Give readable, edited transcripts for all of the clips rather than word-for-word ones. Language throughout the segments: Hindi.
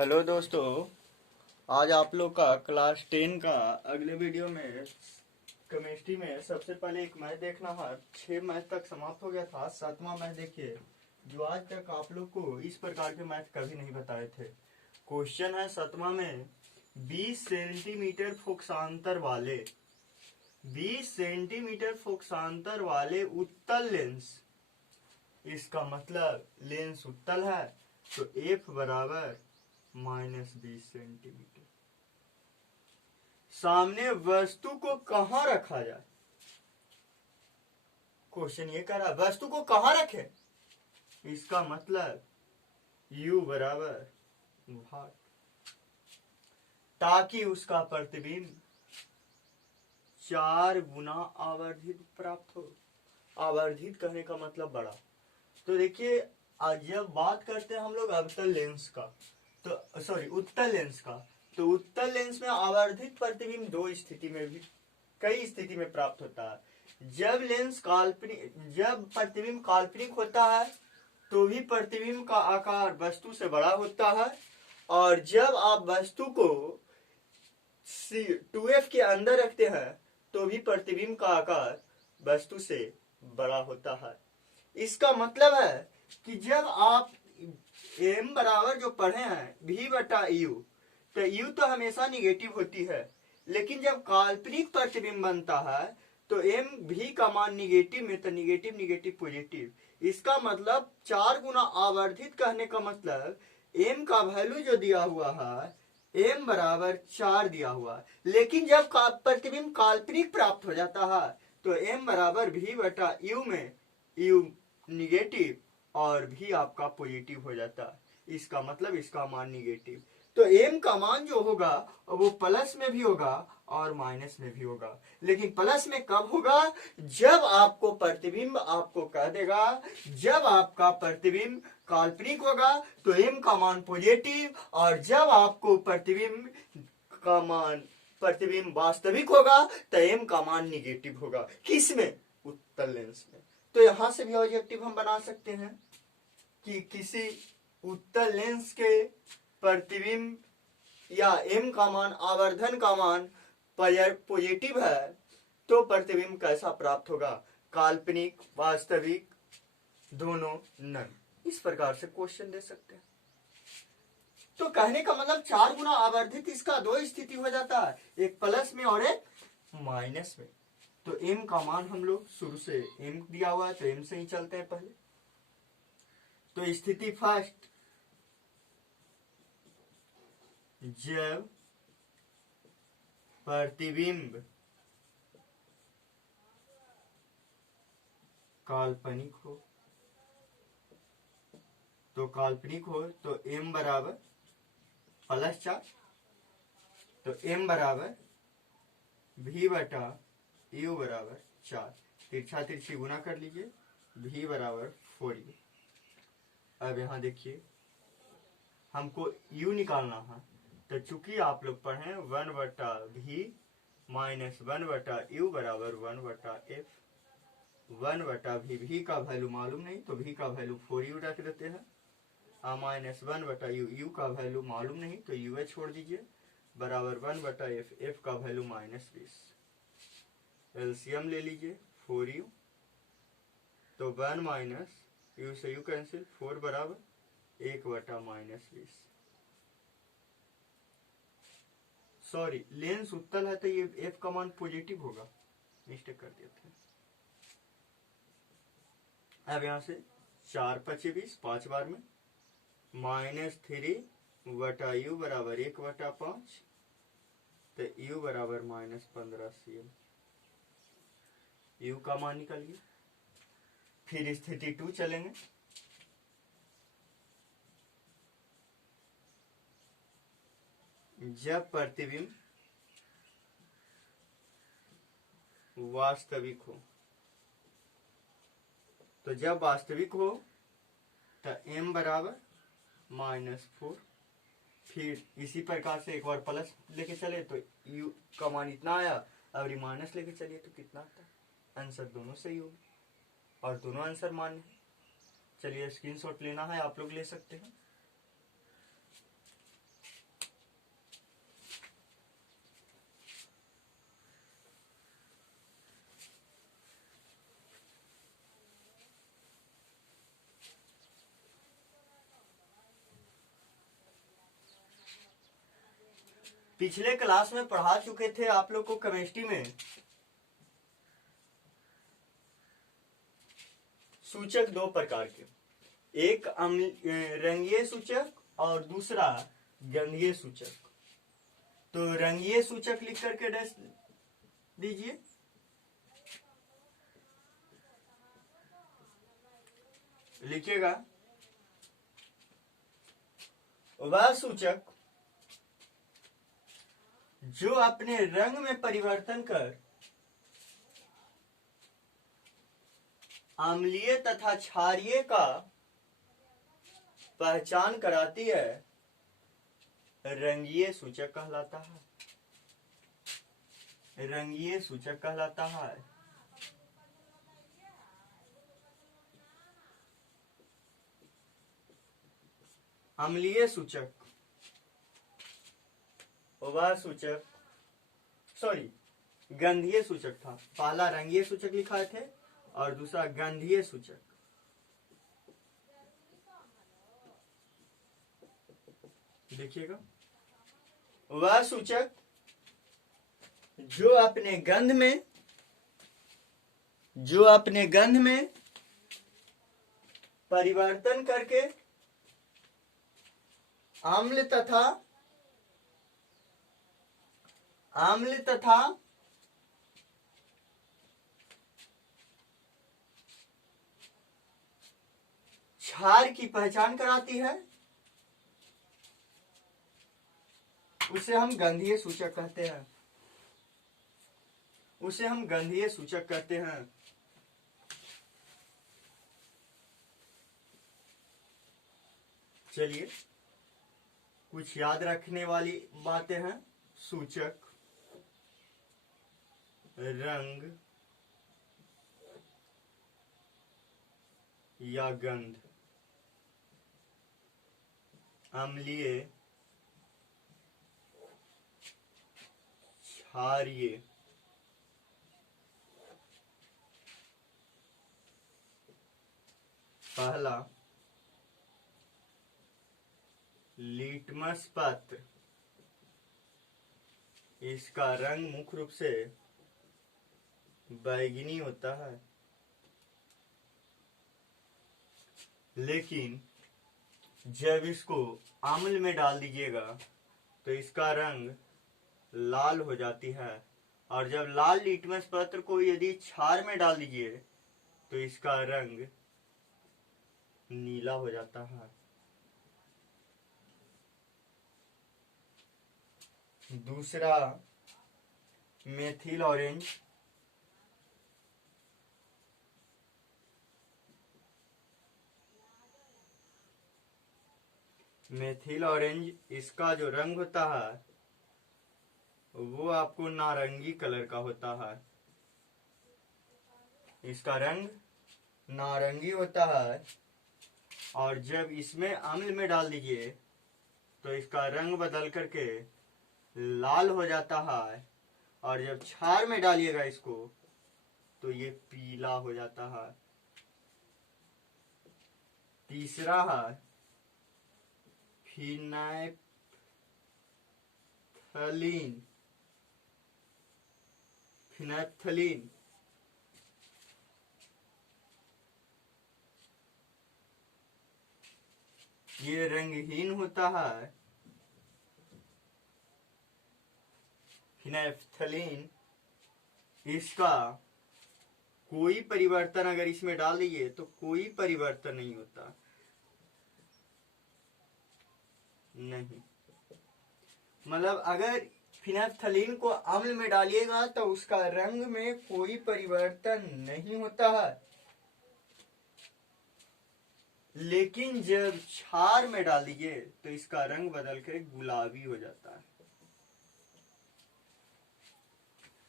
हेलो दोस्तों। आज आप लोग का क्लास 10 का अगले वीडियो में केमिस्ट्री में सबसे पहले एक मैथ देखना है। 6 मैथ तक समाप्त हो गया था। 7वां मैथ देखिए, जो आज तक आप लोग को इस प्रकार के मैथ कभी नहीं बताए थे। क्वेश्चन है 7वां में 20 सेंटीमीटर फोकसांतर वाले 20 सेंटीमीटर फोकसांतर वाले उत्तल लेंस, इसका मतलब लेंस उत्तल है तो F बराबर -20 सेंटीमीटर। सामने वस्तु को कहां रखा जाए? क्वेश्चन ये कह रहा है वस्तु को कहां रखे, इसका मतलब U बराबर भाग, ताकि उसका प्रतिबिंब 4 गुना आवर्धित प्राप्त हो। आवर्धित कहने का मतलब बड़ा। तो देखिए, आज जब बात करते हैं हम लोग अवतल लेंस का, तो सॉरी उत्तल लेंस का, तो उत्तल लेंस में आवर्धित प्रतिबिंब दो स्थिति में भी, कई स्थिति में प्राप्त होता है। जब प्रतिबिंब काल्पनिक होता है तो भी प्रतिबिंब का आकार वस्तु से बड़ा होता है, और जब आप वस्तु को 2F के अंदर रखते हैं तो भी प्रतिबिंब का आकार वस्तु से बड़ा होता है। इसका मतलब है कि जब आप m बराबर जो पढ़े हैं V/U, तो U तो हमेशा निगेटिव होती है, लेकिन जब काल्पनिक प्रतिबिंब बनता है तो m V का मान निगेटिव में, तो निगेटिव निगेटिव पॉजिटिव। इसका मतलब 4 गुना आवर्धित कहने का मतलब m का वैल्यू जो दिया हुआ है m बराबर 4 दिया हुआ है, लेकिन जब प्रतिबिंब काल्पनिक प्राप्त हो जाता है तो m बराबर V/U में U निगेटिव और भी आपका पॉजिटिव हो जाता है। इसका मतलब इसका मान निगेटिव, तो m का मान जो होगा वो प्लस में भी होगा और माइनस में भी होगा। लेकिन प्लस में कब होगा? जब आपको प्रतिबिंब आपको कह देगा, जब आपका प्रतिबिंब काल्पनिक होगा तो m का मान पॉजिटिव, और जब आपको प्रतिबिंब वास्तविक होगा तो m का मान निगेटिव होगा। किसमें? उत्तल लेंस में। तो यहां से भी ऑब्जेक्टिव हम बना सकते हैं कि किसी उत्तल लेंस के प्रतिबिंब या m का मान, आवर्धन का मान पॉजिटिव है तो प्रतिबिंब कैसा प्राप्त होगा? काल्पनिक, वास्तविक, दोनों, नन। इस प्रकार से क्वेश्चन दे सकते हैं। तो कहने का मतलब 4 गुना आवर्धित इसका दो स्थिति हो जाता है, एक प्लस में और एक माइनस में। तो m का मान हम लोग शुरू से m दिया हुआ है तो m से ही चलते हैं पहले। तो स्थिति फर्स्ट, जब प्रतिबिंब काल्पनिक हो, तो काल्पनिक हो तो m बराबर +4, तो m बराबर V/U बराबर 4। तिरछा तिरछी गुना कर लीजिए, V बराबर 4U। अब यहां देखिए, हमको U निकालना है, तो चूंकि आप लोग पढ़े 1/V माइनस 1/U बराबर 1/F। 1/V, V का वैल्यू मालूम नहीं तो V का वैल्यू 4U रख देते हैं, माइनस 1/U, U का वैल्यू मालूम नहीं तो UH छोड़ दीजिए, बराबर 1/F, F का वैल्यू -20। एलसीएम ले लीजिए 4U, तो 1 माइनस U से U कैंसिल, 4 बराबर 1/-20। सॉरी, लेंस उत्तल है तो ये F का मान पॉजिटिव होगा, मिस्टेक कर दिया था। अब यहां से 4 × 20, 5 बार में, -3/U बराबर 1/5, तो U बराबर -15 cm। U का मान निकल गया। फिर स्थिति 2 चलेंगे। जब प्रतिबिंब वास्तविक हो, तो जब वास्तविक हो तो m बराबर -4। फिर इसी प्रकार से एक बार प्लस लेके चले तो U का मान इतना आया, और माइनस लेके चलिए तो कितना आता है? आंसर दोनों सही होगा और दोनों आंसर मान्य है। चलिए स्क्रीनशॉट लेना है आप लोग ले सकते हैं। पिछले क्लास में पढ़ा चुके थे आप लोग को केमिस्ट्री में सूचक दो प्रकार के, एक रंगीय सूचक और दूसरा गंधीय सूचक। तो रंगीय सूचक लिख करके डैश दीजिए। लिखिएगा, वह सूचक जो अपने रंग में परिवर्तन कर अम्लीय तथा क्षारीय का पहचान कराती है, रंगीय सूचक कहलाता है। रंगीय सूचक कहलाता है। अम्लीय सूचक वह सूचक, सॉरी गंधीय सूचक था। पहला रंगीय सूचक लिखा थे और दूसरा गंधीय सूचक। देखिएगा, वह सूचक जो अपने गंध में परिवर्तन करके आम्ल तथा क्षार की पहचान कराती है, उसे हम गंधीय सूचक कहते हैं। उसे हम गंधीय सूचक कहते हैं। चलिए कुछ याद रखने वाली बातें हैं। सूचक, रंग या गंध, अम्लीय, क्षारीय, पहला लिटमस पत्र, इसका रंग मुख्य रूप से बैंगनी होता है, लेकिन जब इसको अम्ल में डाल दीजिएगा तो इसका रंग लाल हो जाती है। और जब लाल लिटमस पत्र को यदि क्षार में डाल दीजिए तो इसका रंग नीला हो जाता है। दूसरा मेथिल ऑरेंज, मेथिल ऑरेंज, इसका जो रंग होता है वो आपको नारंगी कलर का होता है। इसका रंग नारंगी होता है और जब इसमें अम्ल में डाल दीजिए तो इसका रंग बदल करके लाल हो जाता है और जब क्षार में डालिएगा इसको तो ये पीला हो जाता है। तीसरा है फिनाइल्फथलीन। फिनाइल्फथलीन ये रंगहीन होता है। फिनाइल्फथलीन, इसका कोई परिवर्तन अगर इसमें डाल दीजिए तो कोई परिवर्तन नहीं होता, नहीं। मतलब अगर फिनाइल्फथलीन को अम्ल में डालिएगा तो उसका रंग में कोई परिवर्तन नहीं होता है, लेकिन जब क्षार में डाल दीजिए तो इसका रंग बदल कर गुलाबी हो जाता है।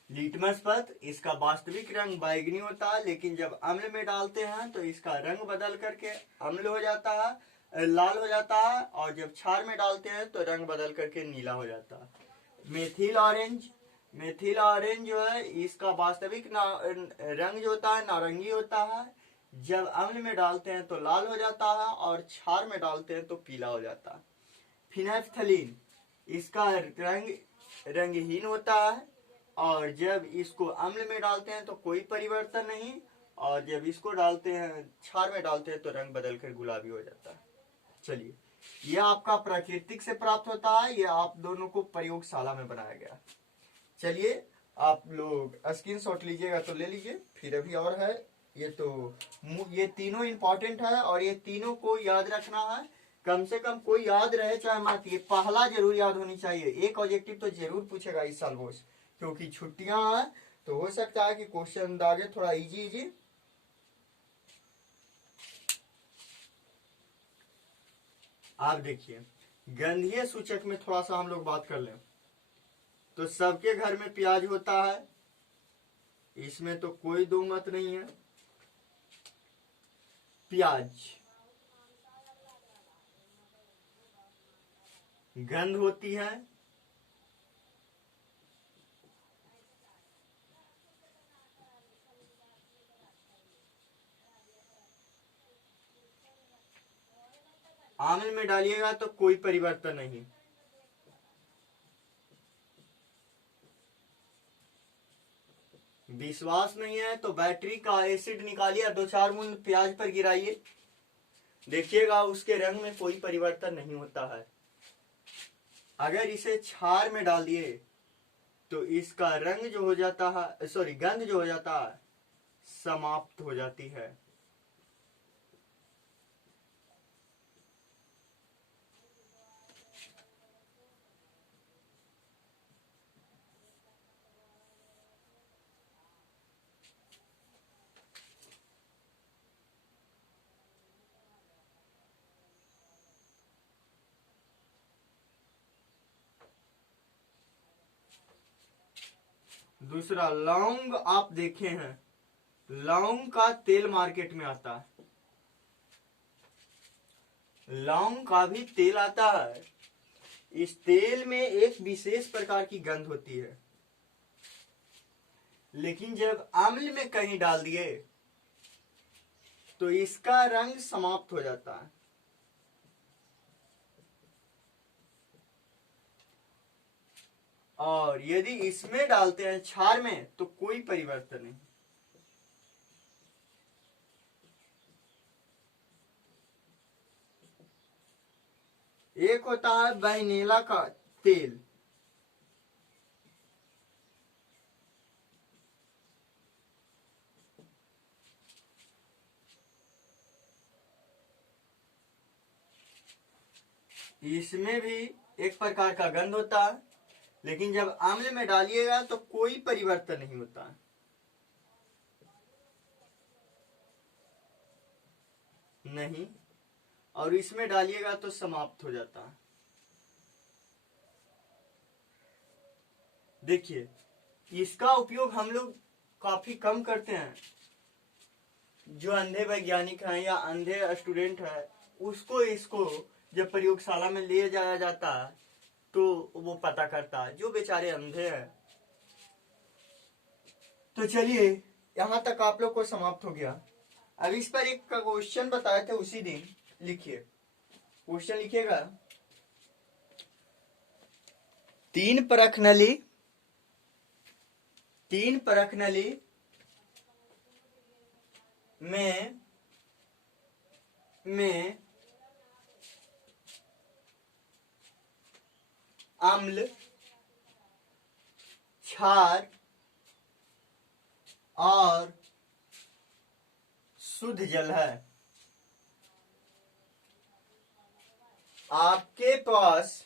लिटमस पत्र, इसका वास्तविक रंग बैंगनी होता है, लेकिन जब अम्ल में डालते हैं तो इसका रंग बदल करके अम्ल हो जाता है, लाल हो जाता है, और जब क्षार में डालते हैं तो रंग बदल करके नीला हो जाता है। मेथिल ऑरेंज, मेथिल ऑरेंज जो है इसका वास्तविक रंग जो होता है नारंगी होता है, जब अम्ल में डालते हैं तो लाल हो जाता है और क्षार में डालते हैं तो पीला हो जाता है। फिनाइल्फथलीन, इसका रंग रंगहीन होता है, और जब इसको अम्ल में डालते हैं तो कोई परिवर्तन नहीं, और जब इसको डालते हैं क्षार में डालते हैं तो रंग बदलकर गुलाबी हो जाता है। चलिए, यह आपका प्राकृतिक से प्राप्त होता है, यह आप दोनों को प्रयोगशाला में बनाया गया। चलिए, आप लोग स्क्रीन शॉट लीजिएगा तो ले लीजिए, फिर अभी और है। ये तीनों इंपॉर्टेंट है और ये तीनों को याद रखना है। कम से कम कोई याद रहे चाहे मत, ये पहला जरूर याद होनी चाहिए। एक ऑब्जेक्टिव तो जरूर पूछेगा इस साल बोस, क्योंकि छुट्टियां हैं तो हो सकता है कि क्वेश्चन आगे थोड़ा इजी इजी। आप देखिए, गंधीय सूचक में थोड़ा सा हम लोग बात कर लें तो सबके घर में प्याज होता है, इसमें तो कोई दो मत नहीं है। प्याज गंध होती है, आमिल में डालिएगा तो कोई परिवर्तन नहीं। विश्वास नहीं है तो बैटरी का एसिड निकालिए, 2-4 बूंद प्याज पर गिराइए, देखिएगा उसके रंग में कोई परिवर्तन नहीं होता है। अगर इसे क्षार में डाल दिए तो इसका रंग जो हो जाता है, सॉरी, गंध जो हो जाता है समाप्त हो जाती है। दूसरा, लौंग आप देखे हैं, लौंग का तेल मार्केट में आता है, लौंग का भी तेल आता है। इस तेल में एक विशेष प्रकार की गंध होती है, लेकिन जब अम्ल में कहीं डाल दिए तो इसका रंग समाप्त हो जाता है। और यदि इसमें डालते हैं क्षार में तो कोई परिवर्तन नहीं। एक होता है वैनिला का तेल, इसमें भी एक प्रकार का गंध होता है, लेकिन जब आंवले में डालिएगा तो कोई परिवर्तन नहीं होता है। नहीं, और इसमें डालिएगा तो समाप्त हो जाता है। देखिए, इसका उपयोग हम लोग काफी कम करते हैं। जो अंधे वैज्ञानिक हैं या अंधे स्टूडेंट है, उसको इसको जब प्रयोगशाला में ले जाया जाता है तो वो पता करता है, जो बेचारे अंधे हैं। तो चलिए, यहां तक आप लोग को समाप्त हो गया। अब इस पर एक क्वेश्चन बताए थे उसी दिन, लिखिए, क्वेश्चन लिखिएगा। 3 परख नली में अम्ल, क्षार और शुद्ध जल है। आपके पास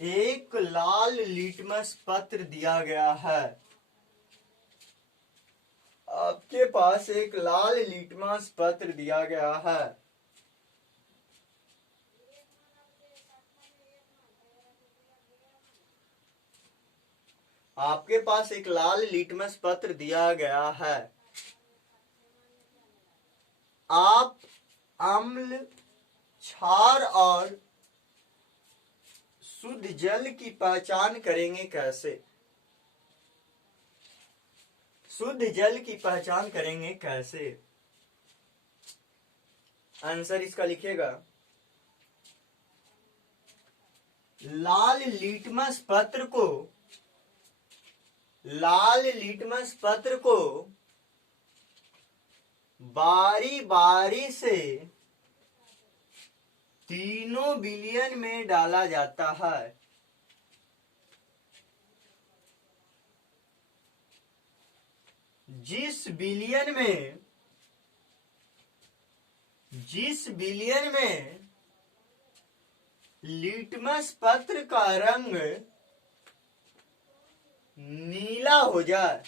एक लाल लिटमस पत्र दिया गया है। आपके पास एक लाल लिटमस पत्र दिया गया है। आपके पास एक लाल लिटमस पत्र दिया गया है। आप अम्ल, क्षार और शुद्ध जल की पहचान करेंगे कैसे? शुद्ध जल की पहचान करेंगे कैसे? आंसर इसका लिखिएगा। लाल लिटमस पत्र को बारी बारी से तीनों बिलियन में डाला जाता है। जिस बिलियन में लिटमस पत्र का रंग नीला हो जाए,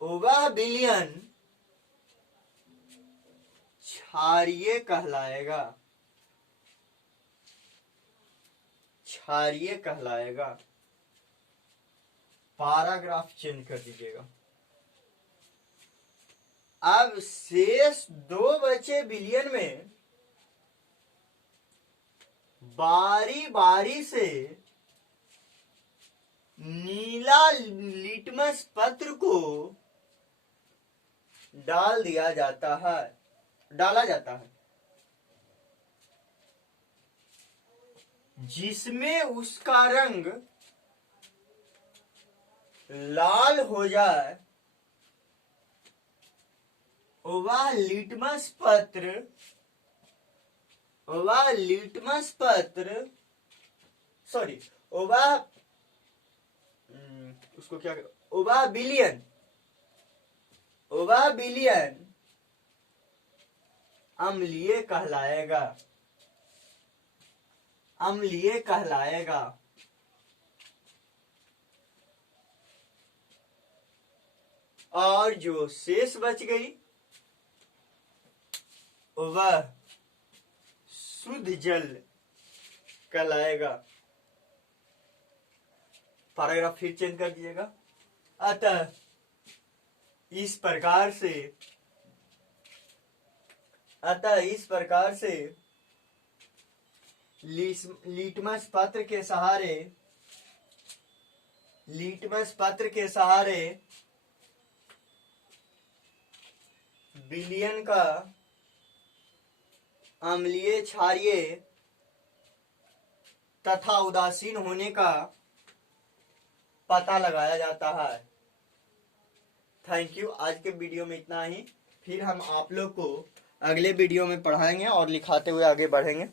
वह बिलियन क्षारीय कहलाएगा। पैराग्राफ चेंज कर दीजिएगा। अब शेष 2 बचे बिलियन में बारी बारी से नीला लिटमस पत्र को डाला जाता है, जिसमें उसका रंग लाल हो जाए, वह लिटमस बिलियन अम्लीय कहलाएगा। और जो शेष बच गई वह शुद्ध जल कहलाएगा। पैराग्राफ फिर चेंज कर दीजिएगा। अतः इस प्रकार से लिटमस पत्र के सहारे बिलियन का अम्लीय, क्षारीय तथा उदासीन होने का पता लगाया जाता है। Thank you. आज के वीडियो में इतना ही। फिर हम आप लोग को अगले वीडियो में पढ़ाएंगे और लिखाते हुए आगे बढ़ेंगे।